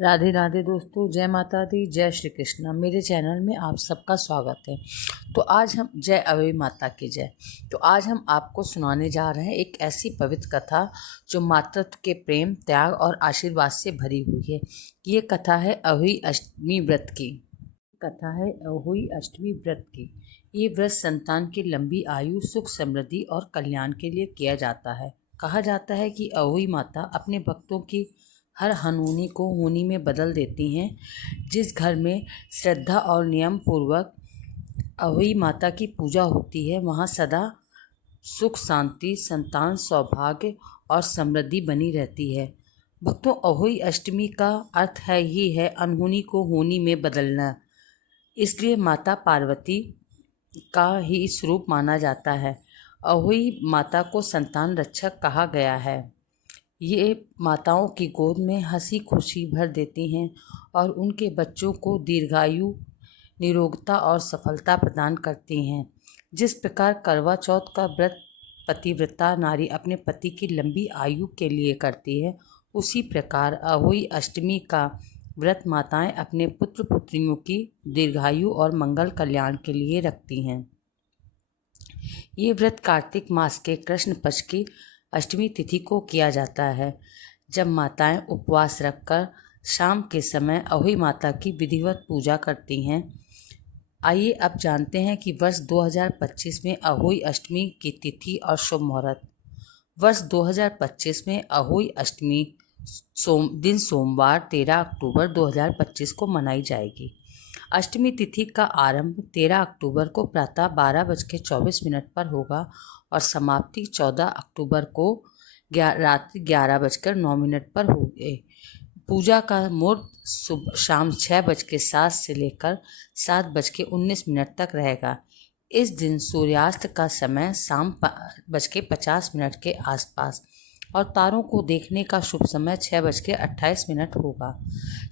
राधे राधे दोस्तों, जय माता दी, जय श्री कृष्णा। मेरे चैनल में आप सबका स्वागत है। तो आज हम जय अवई माता की जय। तो आज हम आपको सुनाने जा रहे हैं एक ऐसी पवित्र कथा जो मातृत्व के प्रेम, त्याग और आशीर्वाद से भरी हुई है। ये कथा है अहोई अष्टमी व्रत की। ये व्रत संतान की लंबी आयु, सुख, समृद्धि और कल्याण के लिए किया जाता है। कहा जाता है कि अहोई माता अपने भक्तों की हर अनहोनी को होनी में बदल देती हैं। जिस घर में श्रद्धा और नियम पूर्वक अहोई माता की पूजा होती है, वहाँ सदा सुख, शांति, संतान, सौभाग्य और समृद्धि बनी रहती है। भक्तों, अहोई अष्टमी का अर्थ है ही है अनहोनी को होनी में बदलना। इसलिए माता पार्वती का ही स्वरूप माना जाता है। अहोई माता को संतान रक्षक कहा गया है। ये माताओं की गोद में हंसी खुशी भर देती हैं और उनके बच्चों को दीर्घायु, निरोगता और सफलता प्रदान करती हैं। जिस प्रकार करवा चौथ का व्रत पतिव्रता नारी अपने पति की लंबी आयु के लिए करती है, उसी प्रकार अहोई अष्टमी का व्रत माताएं अपने पुत्र पुत्रियों की दीर्घायु और मंगल कल्याण के लिए रखती हैं। ये व्रत कार्तिक मास के कृष्ण पक्ष की अष्टमी तिथि को किया जाता है, जब माताएं उपवास रखकर शाम के समय अहोई माता की विधिवत पूजा करती हैं। आइए अब जानते हैं कि वर्ष 2025 में अहोई अष्टमी की तिथि और शुभ मुहूर्त। वर्ष 2025 में अहोई अष्टमी सोमवार 13 अक्टूबर 2025 को मनाई जाएगी। अष्टमी तिथि का आरंभ 13 अक्टूबर को प्रातः 12:24 पर होगा और समाप्ति 14 अक्टूबर को रात्रि 11:09 पर होगी। पूजा का मुहूर्त शाम 6:07 से लेकर 7:19 तक रहेगा। इस दिन सूर्यास्त का समय शाम 5:50 के आसपास और तारों को देखने का शुभ समय 6:28 होगा।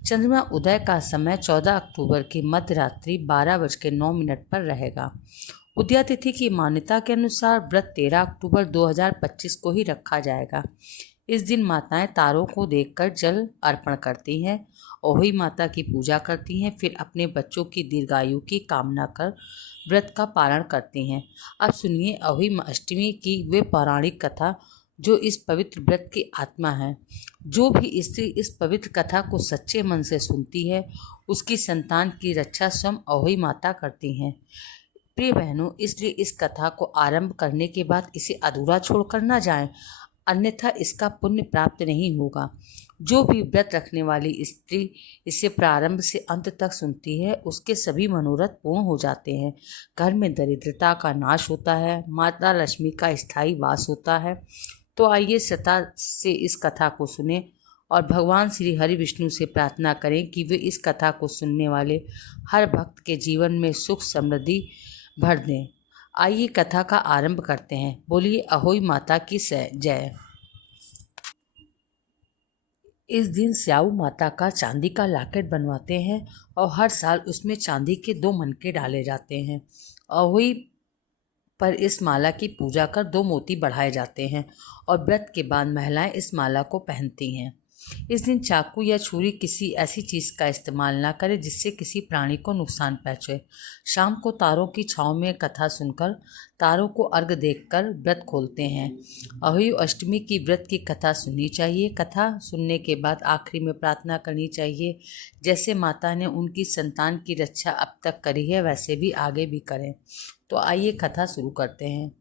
चंद्रमा उदय का समय 14 अक्टूबर की मध्य रात्रि 12:09 पर रहेगा। उदया तिथि की मान्यता के अनुसार व्रत 13 अक्टूबर 2025 को ही रखा जाएगा। इस दिन माताएं तारों को देखकर जल अर्पण करती हैं, अहोई माता की पूजा करती हैं, फिर अपने बच्चों की दीर्घायु की कामना कर व्रत का पारण करती हैं। अब सुनिए अहोई अष्टमी की वे पौराणिक कथा जो इस पवित्र व्रत की आत्मा है। जो भी स्त्री इस पवित्र कथा को सच्चे मन से सुनती है, उसकी संतान की रक्षा स्वयं अहोई माता करती हैं। प्रिय बहनों, इसलिए इस कथा को आरंभ करने के बाद इसे अधूरा छोड़कर न जाएं, अन्यथा इसका पुण्य प्राप्त नहीं होगा। जो भी व्रत रखने वाली स्त्री इसे प्रारंभ से अंत तक सुनती है, उसके सभी मनोरथ पूर्ण हो जाते हैं। घर में दरिद्रता का नाश होता है, माता लक्ष्मी का स्थायी वास होता है। तो आइए श्रद्धा से इस कथा को सुने और भगवान श्री हरि विष्णु से प्रार्थना करें कि वे इस कथा को सुनने वाले हर भक्त के जीवन में सुख समृद्धि भर दें। आइए कथा का आरंभ करते हैं। बोलिए अहोई माता की जय। इस दिन स्याऊ माता का चांदी का लॉकेट बनवाते हैं और हर साल उसमें चांदी के 2 मनके डाले जाते हैं। अहोई पर इस माला की पूजा कर 2 मोती बढ़ाए जाते हैं और व्रत के बाद महिलाएं इस माला को पहनती हैं। इस दिन चाकू या छुरी किसी ऐसी चीज़ का इस्तेमाल ना करें जिससे किसी प्राणी को नुकसान पहुंचे। शाम को तारों की छांव में कथा सुनकर तारों को अर्घ देकर व्रत खोलते हैं। अहोई अष्टमी की व्रत की कथा सुननी चाहिए। कथा सुनने के बाद आखिरी में प्रार्थना करनी चाहिए, जैसे माता ने उनकी संतान की रक्षा अब तक करी है वैसे भी आगे भी करें। तो आइए कथा शुरू करते हैं।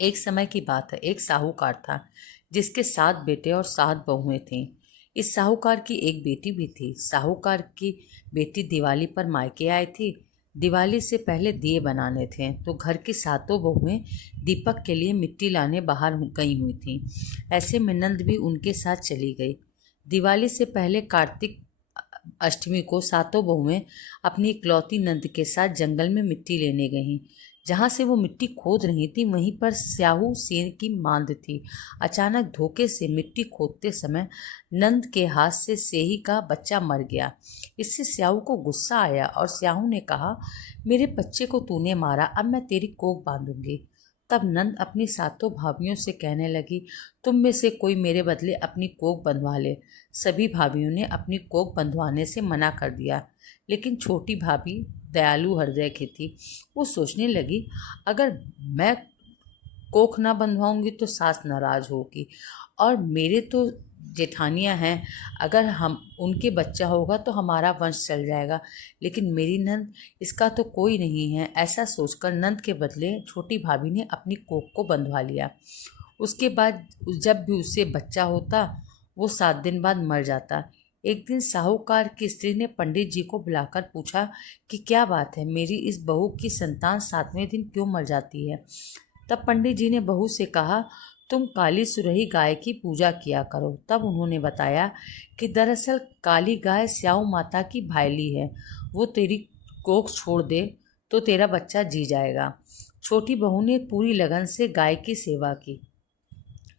एक समय की बात है, एक साहूकार था जिसके 7 बेटे और 7 बहुएं थीं। इस साहूकार की एक बेटी भी थी। साहूकार की बेटी दिवाली पर मायके आई थी। दिवाली से पहले दिए बनाने थे तो घर की 7 बहुएं दीपक के लिए मिट्टी लाने बाहर गई हुई थीं। ऐसे में नंद भी उनके साथ चली गई। दिवाली से पहले कार्तिक अष्टमी को 7 बहुएं अपनी इकलौती नंद के साथ जंगल में मिट्टी लेने गईं। जहाँ से वो मिट्टी खोद रही थी वहीं पर स्याहू शेर की मांद थी। अचानक धोखे से मिट्टी खोदते समय नंद के हाथ से सेही का बच्चा मर गया। इससे स्याहू को गुस्सा आया और स्याहू ने कहा, मेरे बच्चे को तूने मारा, अब मैं तेरी कोख बांधूंगी। तब नंद अपनी सातों भाभियों से कहने लगी, तुम में से कोई मेरे बदले अपनी कोख बंधवा ले। सभी भाभियों ने अपनी कोख बंधवाने से मना कर दिया, लेकिन छोटी भाभी दयालु हृदय की थी। वो सोचने लगी, अगर मैं कोख ना बंधवाऊंगी तो सास नाराज होगी, और मेरे तो जेठानियां हैं, अगर हम उनके बच्चा होगा तो हमारा वंश चल जाएगा, लेकिन मेरी नंद, इसका तो कोई नहीं है। ऐसा सोचकर नंद के बदले छोटी भाभी ने अपनी कोख को बंधवा लिया। उसके बाद जब भी उसे बच्चा होता, वो 7 दिन बाद मर जाता। एक दिन साहूकार की स्त्री ने पंडित जी को बुलाकर पूछा कि क्या बात है, मेरी इस बहू की संतान 7वें दिन क्यों मर जाती है। तब पंडित जी ने बहू से कहा, तुम काली सुरही गाय की पूजा किया करो। तब उन्होंने बताया कि दरअसल काली गाय स्याऊ माता की भाईली है, वो तेरी कोख छोड़ दे तो तेरा बच्चा जी जाएगा। छोटी बहू ने पूरी लगन से गाय की सेवा की।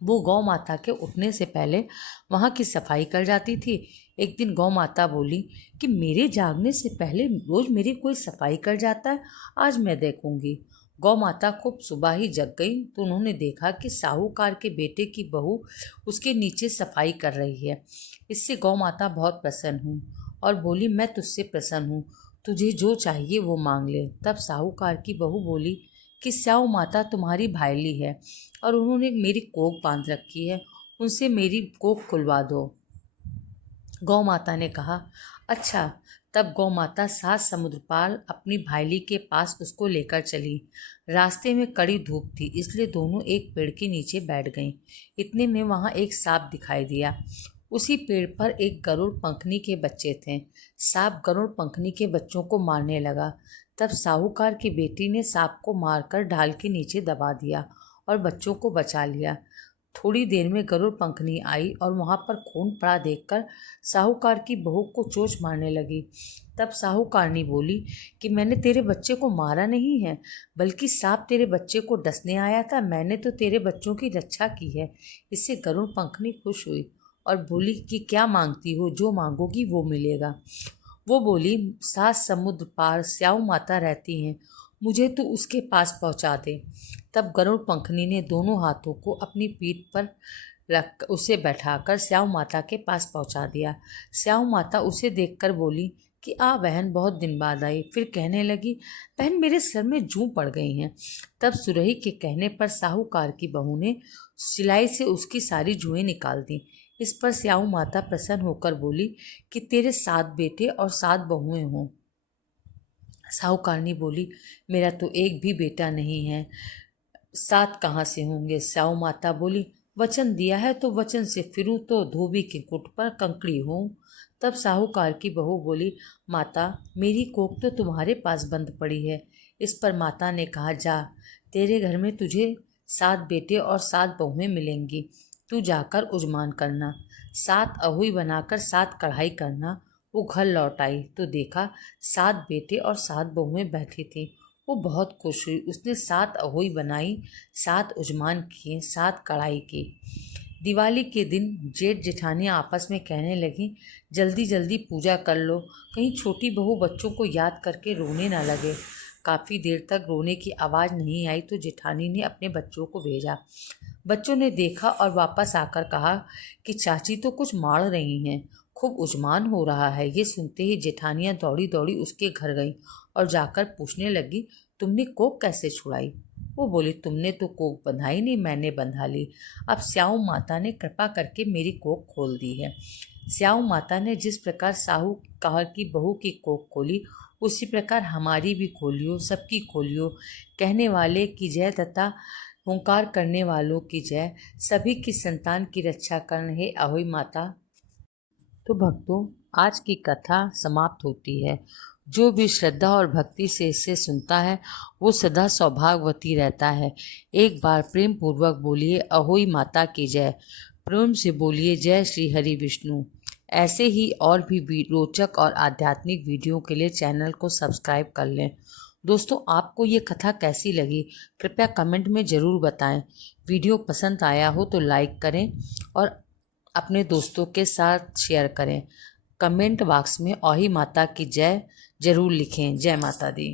वो गौ माता के उठने से पहले वहाँ की सफाई कर जाती थी। एक दिन गौ माता बोली कि मेरे जागने से पहले रोज मेरी कोई सफाई कर जाता है, आज मैं देखूंगी। गौ माता खूब सुबह ही जग गई तो उन्होंने देखा कि साहूकार के बेटे की बहू उसके नीचे सफाई कर रही है। इससे गौ माता बहुत प्रसन्न हुई और बोली, मैं तुझसे प्रसन्न हूँ, तुझे जो चाहिए वो मांग ले। तब साहूकार की बहू बोली कि स्याऊ माता तुम्हारी भाईली है और उन्होंने मेरी कोख बांध रखी है, उनसे मेरी कोख खुलवा दो। गौ माता ने कहा, अच्छा। तब गौ माता 7 समुद्र पार अपनी भाईली के पास उसको लेकर चली। रास्ते में कड़ी धूप थी, इसलिए दोनों एक पेड़ के नीचे बैठ गईं। इतने में वहां एक सांप दिखाई दिया। उसी पेड़ पर एक गरुड़ पंखनी के बच्चे थे। सांप गरुड़ पंखनी के बच्चों को मारने लगा। तब साहूकार की बेटी ने सांप को मारकर ढाल के नीचे दबा दिया और बच्चों को बचा लिया। थोड़ी देर में गरुड़ पंखनी आई और वहां पर खून पड़ा देखकर साहूकार की बहू को चोंच मारने लगी। तब साहूकारनी बोली कि मैंने तेरे बच्चे को मारा नहीं है, बल्कि सांप तेरे बच्चे को डसने आया था। मैंने तो तेरे बच्चों की रक्षा की है। इससे गरुड़ पंखनी खुश हुई और बोली कि क्या मांगती हो, जो मांगोगी वो मिलेगा। वो बोली, 7 समुद्र पार स्याऊ माता रहती हैं, मुझे तो उसके पास पहुंचा दे। तब गरुड़ पंखनी ने दोनों हाथों को अपनी पीठ पर रख उसे बैठाकर स्याऊ माता के पास पहुंचा दिया। स्याऊ माता उसे देखकर बोली कि आ बहन, बहुत दिन बाद आई। फिर कहने लगी, बहन मेरे सर में जूं पड़ गई हैं। तब सुरही के कहने पर साहूकार की बहू ने सिलाई से उसकी सारी जुएं निकाल दी। इस पर स्याऊ माता प्रसन्न होकर बोली कि तेरे 7 बेटे और 7 बहुएं हों। साहूकारनी बोली, मेरा तो एक भी बेटा नहीं है, 7 कहाँ से होंगे। स्याऊ माता बोली, वचन दिया है तो वचन से फिरूं तो धोबी के कुट पर कंकड़ी हूँ। तब साहूकार की बहू बोली, माता मेरी कोख तो तुम्हारे पास बंद पड़ी है। इस पर माता ने कहा, जा, तेरे घर में तुझे 7 बेटे और 7 बहुएं मिलेंगी, तू जाकर उजमान करना। 7 अहुई बनाकर 7 कढ़ाई करना। वो घर लौट आई तो देखा 7 बेटे और 7 बहुएं बैठी थीं। वो बहुत खुश हुई। उसने 7 अहोई बनाई, 7 उजमान किए, 7 कढ़ाई की। दिवाली के दिन जेठ जेठानियाँ आपस में कहने लगी, जल्दी जल्दी पूजा कर लो, कहीं छोटी बहू बच्चों को याद करके रोने ना लगे। काफ़ी देर तक रोने की आवाज़ नहीं आई तो जेठानी ने अपने बच्चों को भेजा। बच्चों ने देखा और वापस आकर कहा कि चाची तो कुछ मार रही हैं, खूब उजमान हो रहा है। ये सुनते ही जेठानियाँ दौड़ी दौड़ी उसके घर गईं और जाकर पूछने लगी, तुमने कोख कैसे छुड़ाई। वो बोली, तुमने तो कोख बंधाई नहीं, मैंने बंधा ली। अब स्याऊ माता ने कृपा करके मेरी कोख खोल दी है। स्याऊ माता ने जिस प्रकार साहूकार की बहू की कोख खोली, उसी प्रकार हमारी भी खोलियो, सबकी खोलियो। कहने वाले की जय तथा हुंकार करने वालों की जय। सभी की संतान की रक्षा करने हे अहोई माता। तो भक्तों, आज की कथा समाप्त होती है। जो भी श्रद्धा और भक्ति से इसे सुनता है वो सदा सौभाग्यवती रहता है। एक बार प्रेम पूर्वक बोलिए, अहोई माता की जय। प्रेम से बोलिए, जय श्री हरि विष्णु। ऐसे ही और भी रोचक और आध्यात्मिक वीडियो के लिए चैनल को सब्सक्राइब कर लें। दोस्तों, आपको ये कथा कैसी लगी कृपया कमेंट में ज़रूर बताएं। वीडियो पसंद आया हो तो लाइक करें और अपने दोस्तों के साथ शेयर करें। कमेंट बॉक्स में अहोई माता की जय जरूर लिखें। जय माता दी।